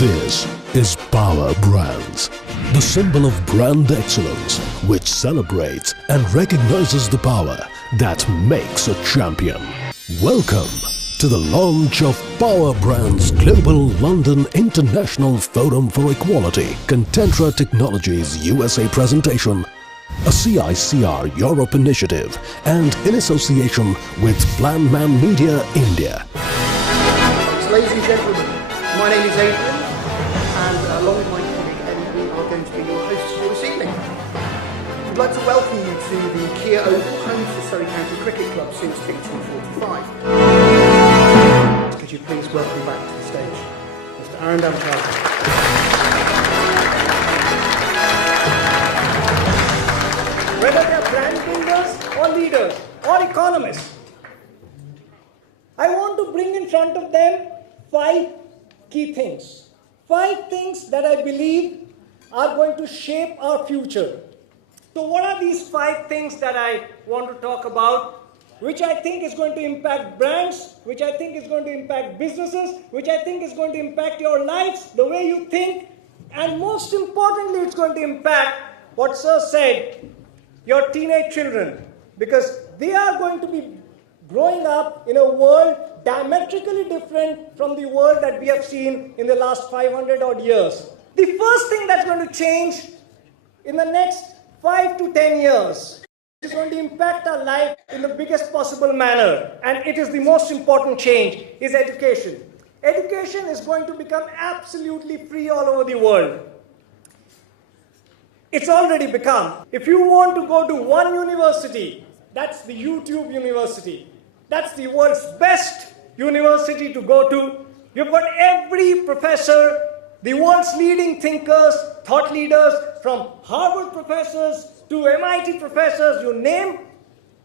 This is Power Brands, the symbol of brand excellence which celebrates and recognizes the power that makes a champion. Welcome to the launch of Power Brands Global London International Forum for Equality Contentra Technologies USA presentation, a CICR Europe initiative and in association with Plan Man Media India. Ladies and gentlemen, my name is Adrian and along with my colleague Ellen, we are going to be your hosts for this evening. We'd like to welcome you to the Kia Oval, home to the Surrey County Cricket Club since 1845. Could you please welcome back to the stage Mr. Arundam Charles. Whether they are brand builders or leaders or economists, I want to bring in front of them 5 key things. 5 things that I believe are going to shape our future. So what are these 5 things that I want to talk about, which I think is going to impact brands, which I think is going to impact businesses, which I think is going to impact your lives, the way you think, and most importantly, it's going to impact what Sir said, your teenage children, because they are going to be growing up in a world diametrically different from the world that we have seen in the last 500 odd years. The first thing that's going to change in the next 5 to 10 years is going to impact our life in the biggest possible manner, and it is the most important change, is education. Education is going to become absolutely free all over the world. It's already become. If you want to go to one university, that's the YouTube University. That's the world's best university to go to. You've got every professor, the world's leading thinkers, thought leaders, from Harvard professors to MIT professors, you name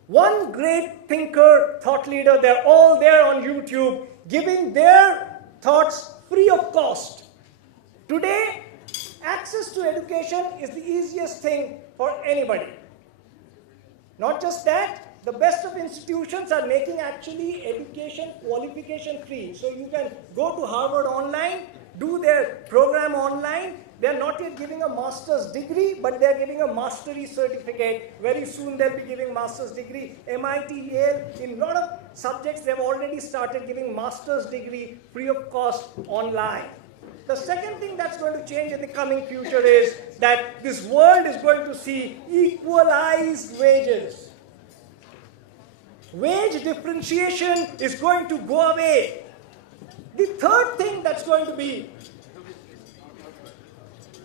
one great thinker, thought leader, they're all there on YouTube, giving their thoughts free of cost. Today, access to education is the easiest thing for anybody. Not just that, the best of institutions are making actually education qualification free. So you can go to Harvard online, do their program online. They're not yet giving a master's degree, but they're giving a mastery certificate. Very soon they'll be giving master's degree. MIT, Yale, in a lot of subjects, they've already started giving master's degree free of cost online. The second thing that's going to change in the coming future is that this world is going to see equalized wages. Wage differentiation is going to go away. The third thing that's going to be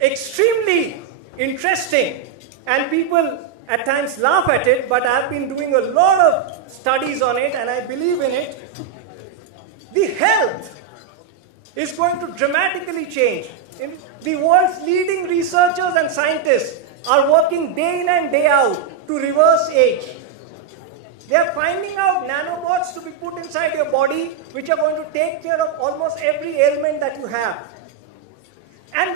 extremely interesting, and people at times laugh at it, but I've been doing a lot of studies on it and I believe in it, the health is going to dramatically change. The world's leading researchers and scientists are working day in and day out to reverse age. They are finding out nanobots to be put inside your body, which are going to take care of almost every ailment that you have. And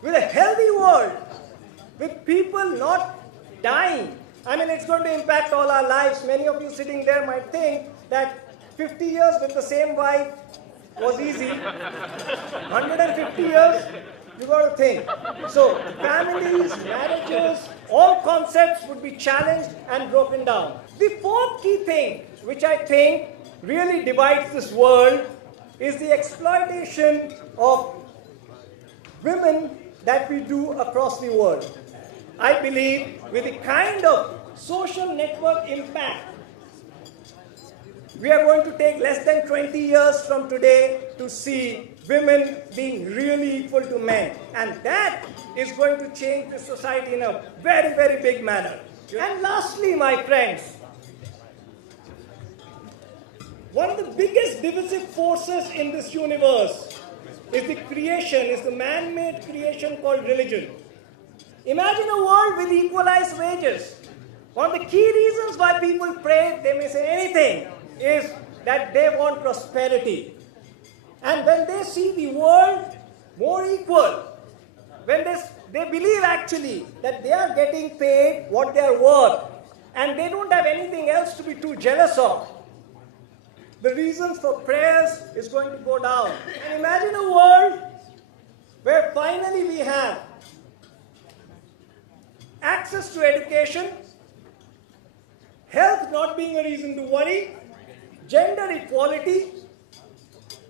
with a healthy world, with people not dying, I mean, it's going to impact all our lives. Many of you sitting there might think that 50 years with the same wife was easy. 150 years, you got to think. So families, marriages, all concepts would be challenged and broken down. The fourth key thing, which I think really divides this world, is the exploitation of women that we do across the world. I believe with the kind of social network impact, we are going to take less than 20 years from today to see women being really equal to men. And that is going to change the society in a very, very big manner. And lastly, my friends, one of the biggest divisive forces in this universe is the man-made creation called religion. Imagine a world with equalized wages. One of the key reasons why people pray, they may say anything, is that they want prosperity. And when they see the world more equal, when they believe actually that they are getting paid what they are worth, and they don't have anything else to be too jealous of, the reasons for prayers is going to go down. And imagine a world eradication, health not being a reason to worry, gender equality,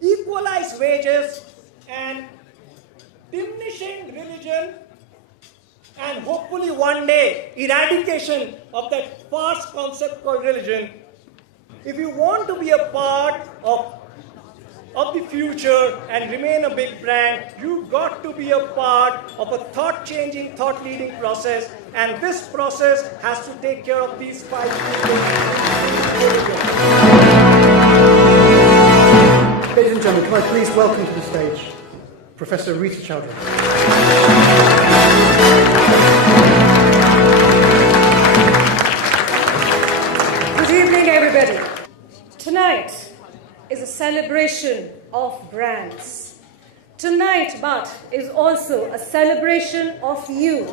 equalized wages, and diminishing religion, and hopefully one day eradication of that false concept called religion. If you want to be a part of the future and remain a big brand, you've got to be a part of a thought-changing, thought-leading process, and this process has to take care of these 5 people. Ladies and gentlemen, can I please welcome to the stage Professor Rita Chowdhury. Good evening, everybody. Tonight is a celebration of brands. Tonight, but, is also a celebration of you.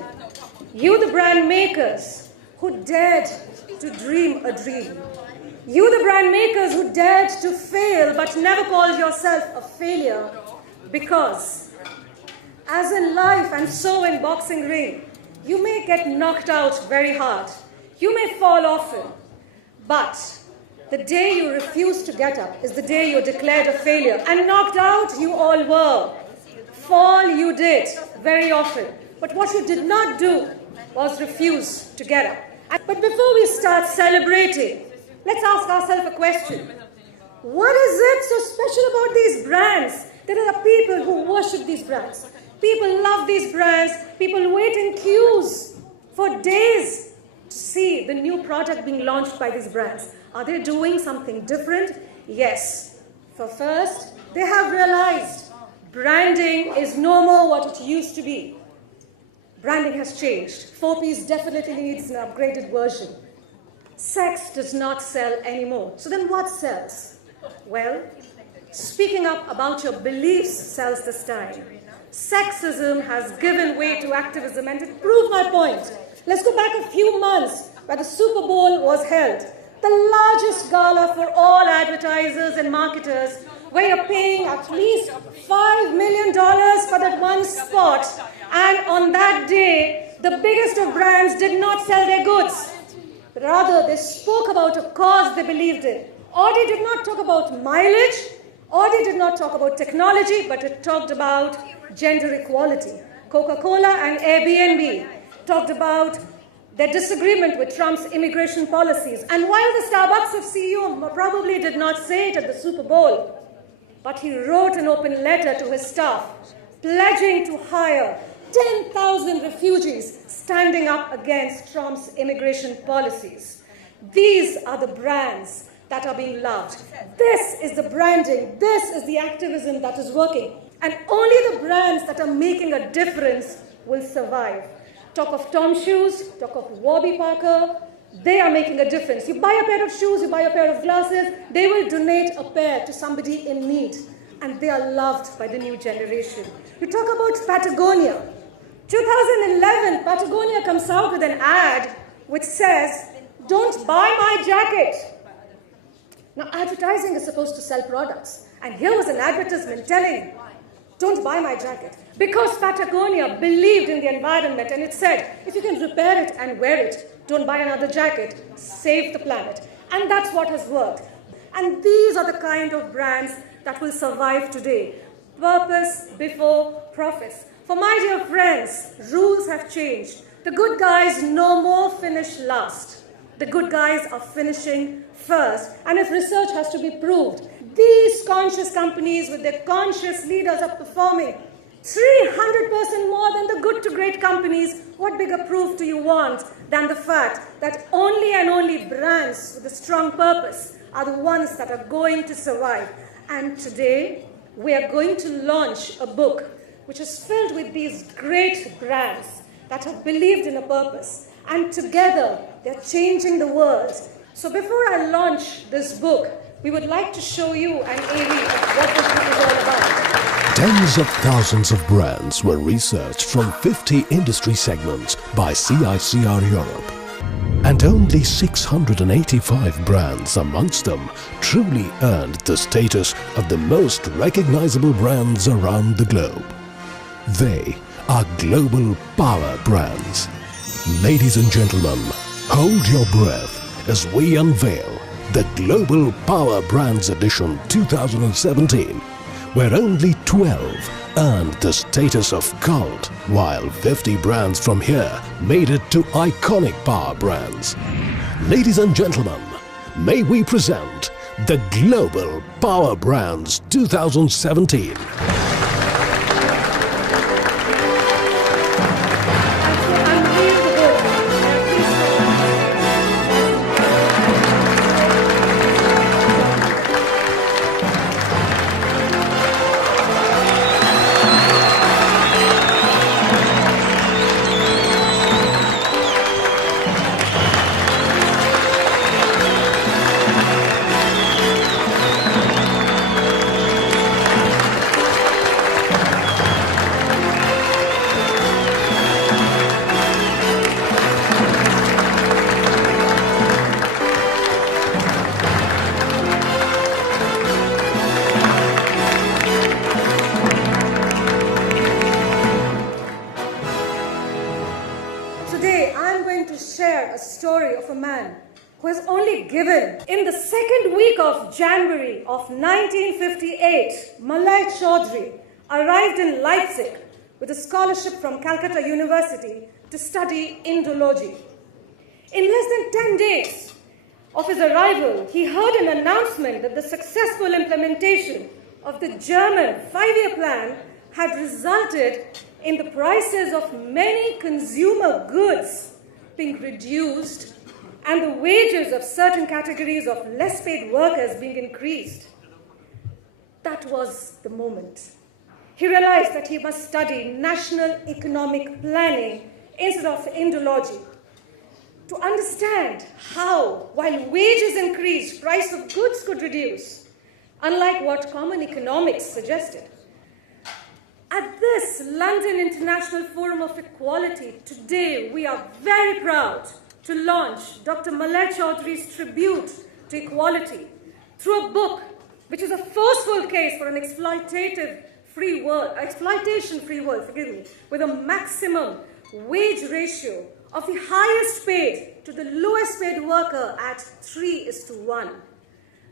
You, the brand makers, who dared to dream a dream. You, the brand makers who dared to fail but never called yourself a failure, because, as in life and so in boxing ring, you may get knocked out very hard. You may fall often, but the day you refuse to get up is the day you're declared a failure. And knocked out you all were. Fall you did very often. But what you did not do was refuse to get up. But before we start celebrating, let's ask ourselves a question. What is it so special about these brands? There are people who worship these brands. People love these brands. People wait in queues for days to see the new product being launched by these brands. Are they doing something different? Yes. For first, they have realized branding is no more what it used to be. Branding has changed. 4Ps definitely needs an upgraded version. Sex does not sell anymore. So then what sells? Well, speaking up about your beliefs sells this time. Sexism has given way to activism, and to prove my point, let's go back a few months where the Super Bowl was held. The largest gala for all advertisers and marketers, where you're paying at least $5 million for that one spot. And on that day, the biggest of brands did not sell their goods. But rather, they spoke about a cause they believed in. Audi did not talk about mileage. Audi did not talk about technology, but it talked about gender equality. Coca-Cola and Airbnb talked about their disagreement with Trump's immigration policies. And while the Starbucks CEO probably did not say it at the Super Bowl, but he wrote an open letter to his staff, pledging to hire 10,000 refugees standing up against Trump's immigration policies. These are the brands that are being loved. This is the branding. This is the activism that is working. And only the brands that are making a difference will survive. Talk of Tom Shoes, talk of Warby Parker, they are making a difference. You buy a pair of shoes, you buy a pair of glasses, they will donate a pair to somebody in need. And they are loved by the new generation. You talk about Patagonia. 2011, Patagonia comes out with an ad which says, "Don't buy my jacket." Now, advertising is supposed to sell products. And here was an advertisement telling, "Don't buy my jacket." Because Patagonia believed in the environment, and it said, if you can repair it and wear it, don't buy another jacket, save the planet. And that's what has worked. And these are the kind of brands that will survive today. Purpose before profits. For my dear friends, rules have changed. The good guys no more finish last. The good guys are finishing first. And if research has to be proved, these conscious companies with their conscious leaders are performing 300% more than the good to great companies. What bigger proof do you want than the fact that only and only brands with a strong purpose are the ones that are going to survive? And today, we are going to launch a book which is filled with these great brands that have believed in a purpose. And together, they're changing the world. So before I launch this book, we would like to show you an AV of what this book is all about. Tens of thousands of brands were researched from 50 industry segments by CICR Europe. And only 685 brands amongst them truly earned the status of the most recognizable brands around the globe. They are global power brands. Ladies and gentlemen, hold your breath as we unveil the Global Power Brands Edition 2017, where only 12 earned the status of cult, while 50 brands from here made it to iconic power brands. Ladies and gentlemen, may we present the Global Power Brands 2017. Today, I'm going to share a story of a man who has only given. In the second week of January of 1958, Malay Chaudhry arrived in Leipzig with a scholarship from Calcutta University to study Indology. In less than 10 days of his arrival, he heard an announcement that the successful implementation of the German 5-year plan had resulted in the prices of many consumer goods being reduced and the wages of certain categories of less paid workers being increased. That was the moment. He realized that he must study national economic planning instead of Indology to understand how, while wages increased, price of goods could reduce, unlike what common economics suggested. At this London International Forum of Equality, today we are very proud to launch Dr. Malay Chaudhry's tribute to equality through a book which is a forceful case for an exploitation-free world, with a maximum wage ratio of the highest paid to the lowest paid worker at 3:1.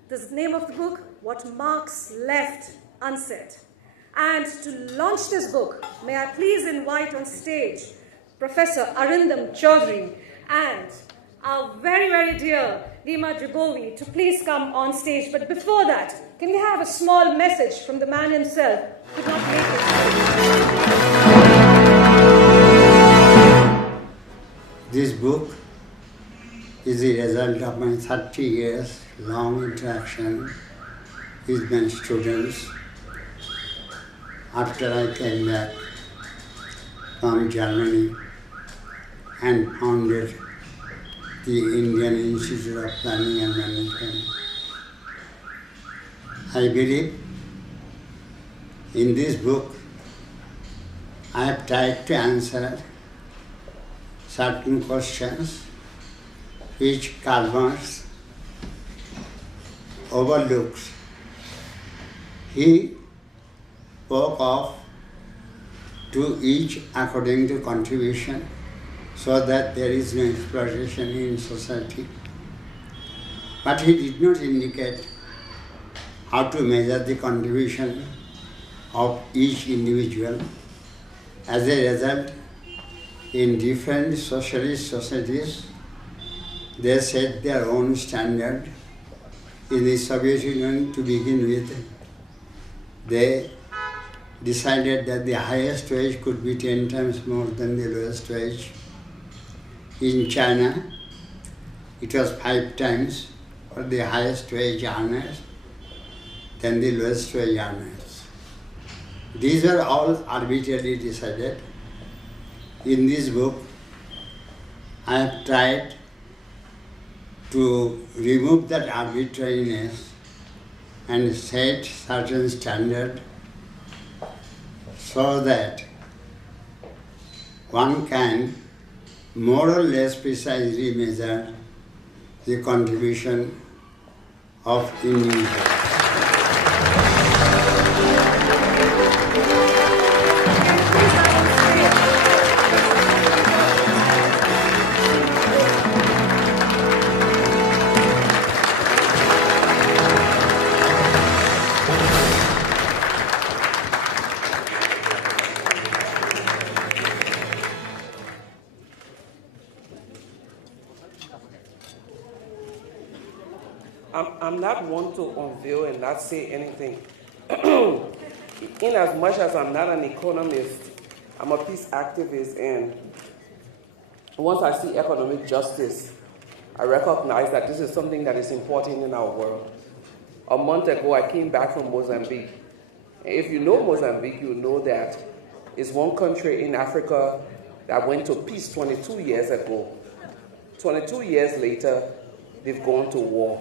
The name of the book, What Marx Left Unsaid. And to launch this book, may I please invite on stage Professor Arindam Chaudhry and our very, very dear Nima Jagovi to please come on stage. But before that, can we have a small message from the man himself who could not make it? This book is the result of my 30 years long interaction with my students after I came back from Germany and founded the Indian Institute of Planning and Management. I believe in this book I have tried to answer certain questions which Karl Marx overlooks. He spoke of to each according to contribution so that there is no exploitation in society. But he did not indicate how to measure the contribution of each individual. As a result, in different socialist societies, they set their own standard. In the Soviet Union, to begin with, they decided that the highest wage could be 10 times more than the lowest wage. In China, it was 5 times for the highest wage earners than the lowest wage earners. These were all arbitrarily decided. In this book, I have tried to remove that arbitrariness and set certain standard so that one can more or less precisely measure the contribution of individuals. I'm not one to unveil and not say anything. In as much as I'm not an economist, I'm a peace activist, and once I see economic justice, I recognize that this is something that is important in our world. A month ago, I came back from Mozambique. And if you know Mozambique, you know that it's one country in Africa that went to peace 22 years ago. 22 years later, they've gone to war.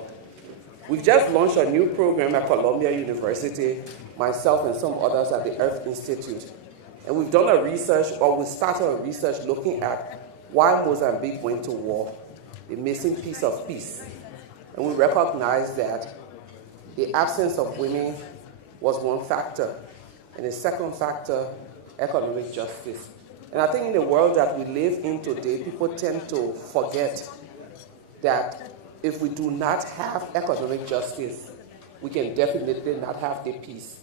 We've just launched a new program at Columbia University, myself and some others at the Earth Institute. And we've done a research, or we started a research looking at why Mozambique went to war, the missing piece of peace. And we recognize that the absence of women was one factor. And the second factor, economic justice. And I think in the world that we live in today, people tend to forget that if we do not have economic justice, we can definitely not have the peace.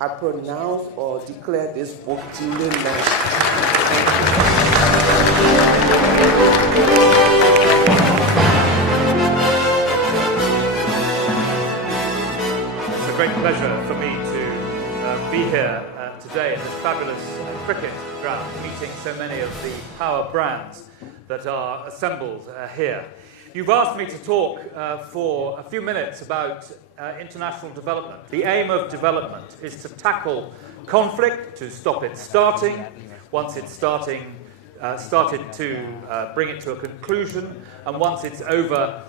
I pronounce or declare this book duly launched. It's a great pleasure for me to be here today in this fabulous cricket ground, meeting so many of the power brands that are assembled here. You've asked me to talk for a few minutes about international development. The aim of development is to tackle conflict, to stop it starting. Once it's started to bring it to a conclusion, and once it's over,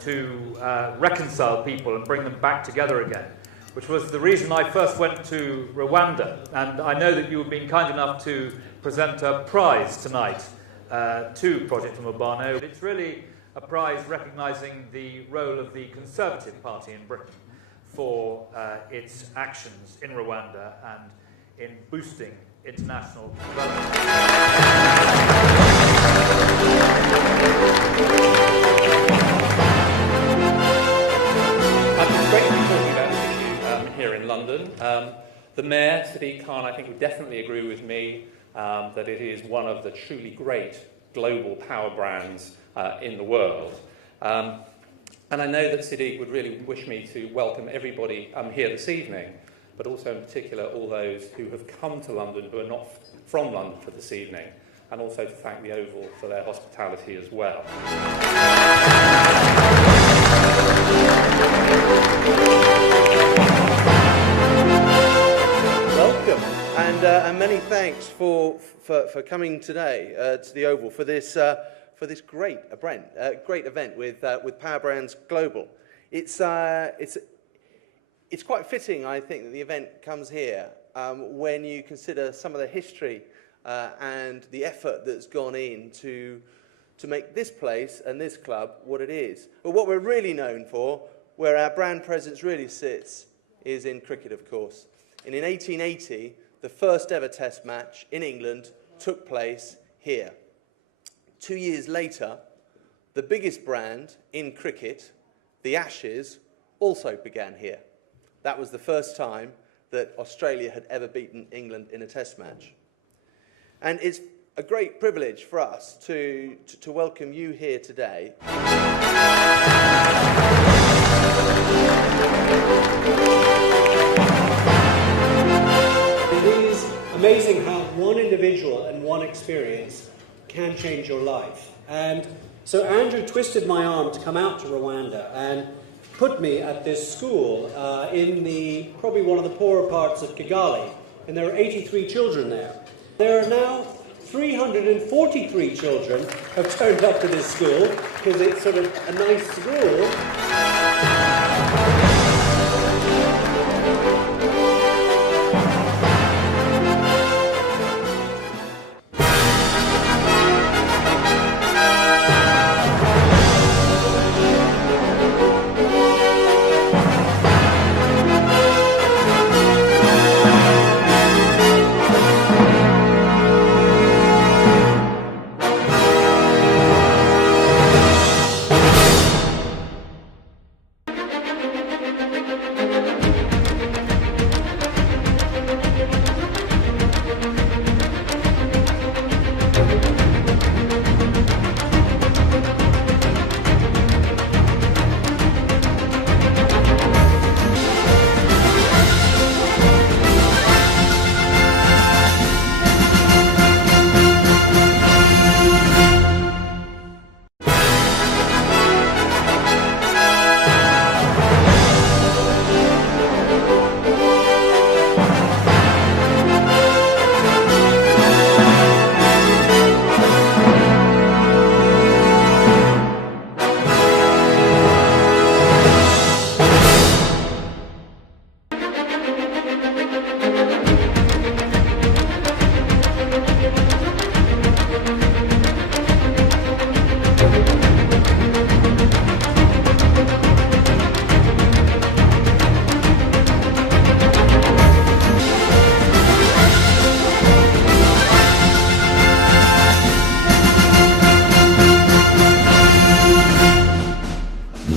to reconcile people and bring them back together again, which was the reason I first went to Rwanda. And I know that you have been kind enough to present a prize tonight to Project Umubano. It's really a prize recognising the role of the Conservative Party in Britain for its actions in Rwanda and in boosting international development. It's great to be talking about this issue here in London. The Mayor, Sadiq Khan, I think would definitely agree with me that it is one of the truly great global power brands in the world. And I know that Sadiq would really wish me to welcome everybody here this evening, but also in particular all those who have come to London who are not from London for this evening, and also to thank the Oval for their hospitality as well. Welcome, and many thanks for coming today to the Oval for this great event with Power Brands Global. It's quite fitting, I think, that the event comes here when you consider some of the history and the effort that's gone in to make this place and this club what it is. But what we're really known for, where our brand presence really sits, is in cricket, of course. And in 1880, the first ever Test match in England took place here. 2 years later, the biggest brand in cricket, the Ashes, also began here. That was the first time that Australia had ever beaten England in a Test match. And it's a great privilege for us to welcome you here today. It is amazing how one individual and one experience can change your life. And so Andrew twisted my arm to come out to Rwanda and put me at this school in probably one of the poorer parts of Kigali. And there are 83 children there. There are now 343 children have turned up to this school because it's sort of a nice school.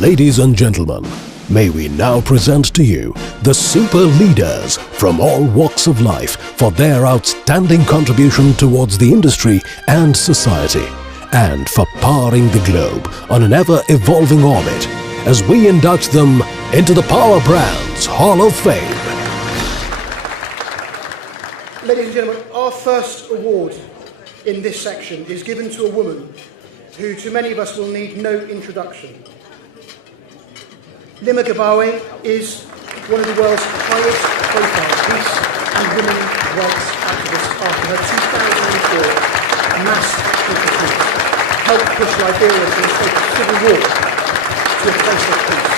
Ladies and gentlemen, may we now present to you the super leaders from all walks of life for their outstanding contribution towards the industry and society, and for powering the globe on an ever-evolving orbit, as we induct them into the Power Brands Hall of Fame. Ladies and gentlemen, our first award in this section is given to a woman who to many of us will need no introduction. Lima Gabawe is one of the world's highest profile peace and women's rights activists after her 2004 mass shooting helped push Liberia from a state of civil war to a place of peace.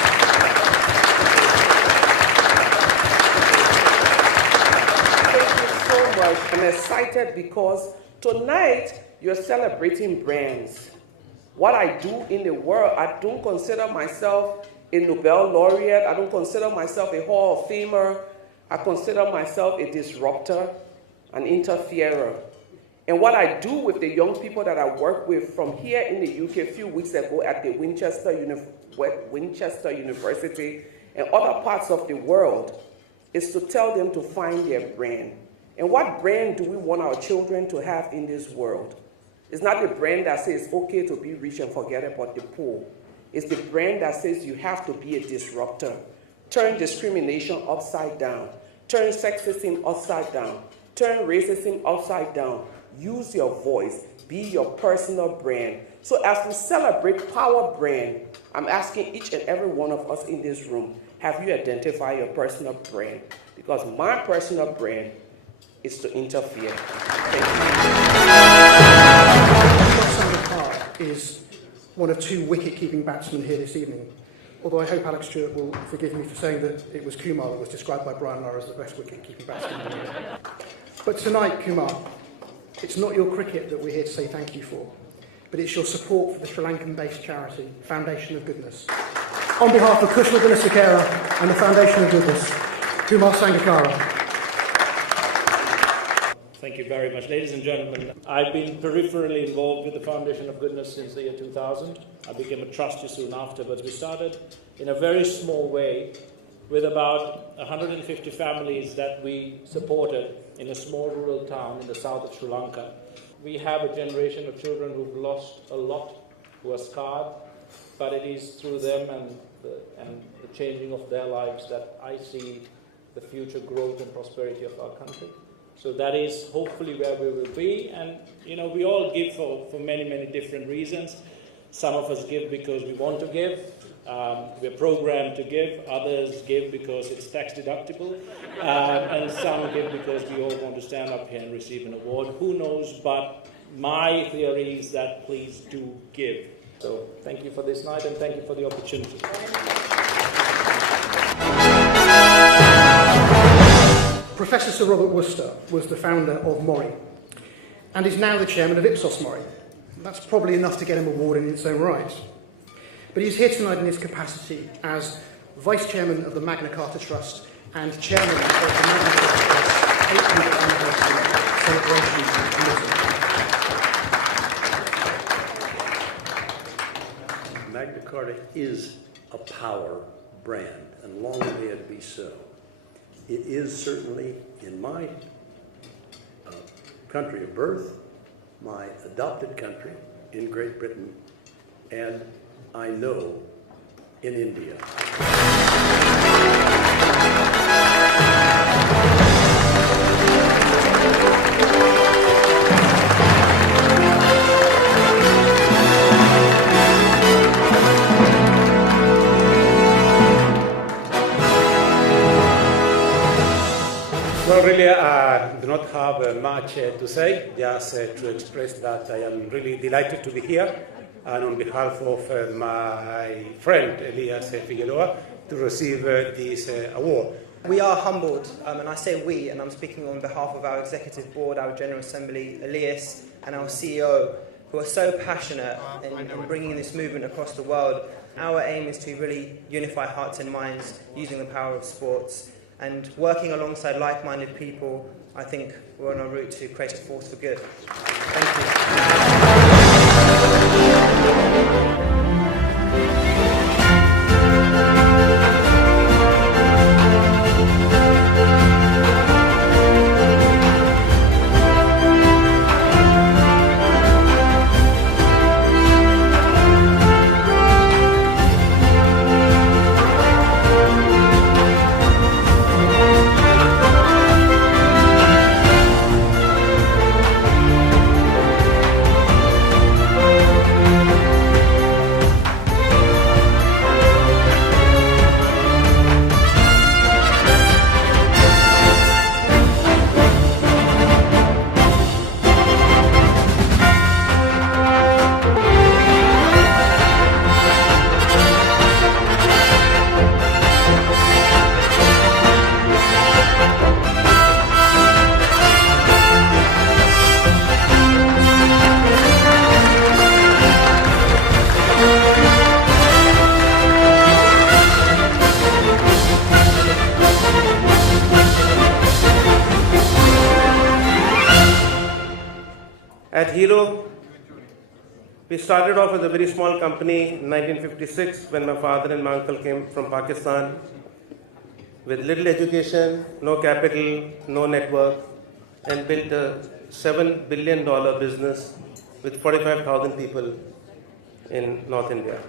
Thank you so much. I'm excited because tonight you're celebrating brands. What I do in the world, I don't consider myself a Nobel laureate. I don't consider myself a Hall of Famer. I consider myself a disruptor, an interferer. And what I do with the young people that I work with from here in the UK a few weeks ago at the Winchester University and other parts of the world is to tell them to find their brand. And what brand do we want our children to have in this world? It's not the brand that says it's okay to be rich and forget about the poor. It's the brand that says you have to be a disruptor. Turn discrimination upside down. Turn sexism upside down. Turn racism upside down. Use your voice. Be your personal brand. So as we celebrate Power Brand, I'm asking each and every one of us in this room, have you identified your personal brand? Because my personal brand is to interfere. Thank you. Is one of two wicket-keeping batsmen here this evening, although I hope Alex Stewart will forgive me for saying that it was Kumar that was described by Brian Lara as the best wicket-keeping batsman. But tonight, Kumar, it's not your cricket that we're here to say thank you for, but it's your support for the Sri Lankan-based charity, Foundation of Goodness. On behalf of Kushal Gunasekera and the Foundation of Goodness, Kumar Sangakkara. Thank you very much. Ladies and gentlemen, I've been peripherally involved with the Foundation of Goodness since the year 2000. I became a trustee soon afterwards. We started in a very small way with about 150 families that we supported in a small rural town in the south of Sri Lanka. We have a generation of children who've lost a lot, who are scarred, but it is through them and the changing of their lives that I see the future growth and prosperity of our country. So that is hopefully where we will be. And, you know, we all give for many, many different reasons. Some of us give because we want to give. We're programmed to give. Others give because it's tax deductible. And some give because we all want to stand up here and receive an award. Who knows? But my theory is that please do give. So thank you for this night and thank you for the opportunity. Professor Sir Robert Worcester was the founder of Mori and is now the chairman of Ipsos Mori. That's probably enough to get him an award in its own right. But he's here tonight in his capacity as Vice Chairman of the Magna Carta Trust and Chairman of the Magna Carta Trust's 800th Anniversary Celebration Committee. Magna Carta is a power brand, and long may it be so. It is certainly in my country of birth, my adopted country in Great Britain, and I know in India. Well, really, I do not have much to say, just to express that I am really delighted to be here, and on behalf of my friend Elias Figueroa, to receive this award. We are humbled, and I say we, and I'm speaking on behalf of our Executive Board, our General Assembly, Elias, and our CEO, who are so passionate in bringing this movement across the world. Our aim is to really unify hearts and minds using the power of sports. And working alongside like-minded people, I think we're on a route to create a force for good. Thank you. At Hero, we started off as a very small company in 1956 when my father and my uncle came from Pakistan with little education, no capital, no network, and built a $7 billion business with 45,000 people in North India.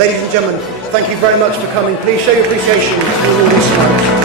Ladies and gentlemen, thank you very much for coming. Please show your appreciation to all these smiles.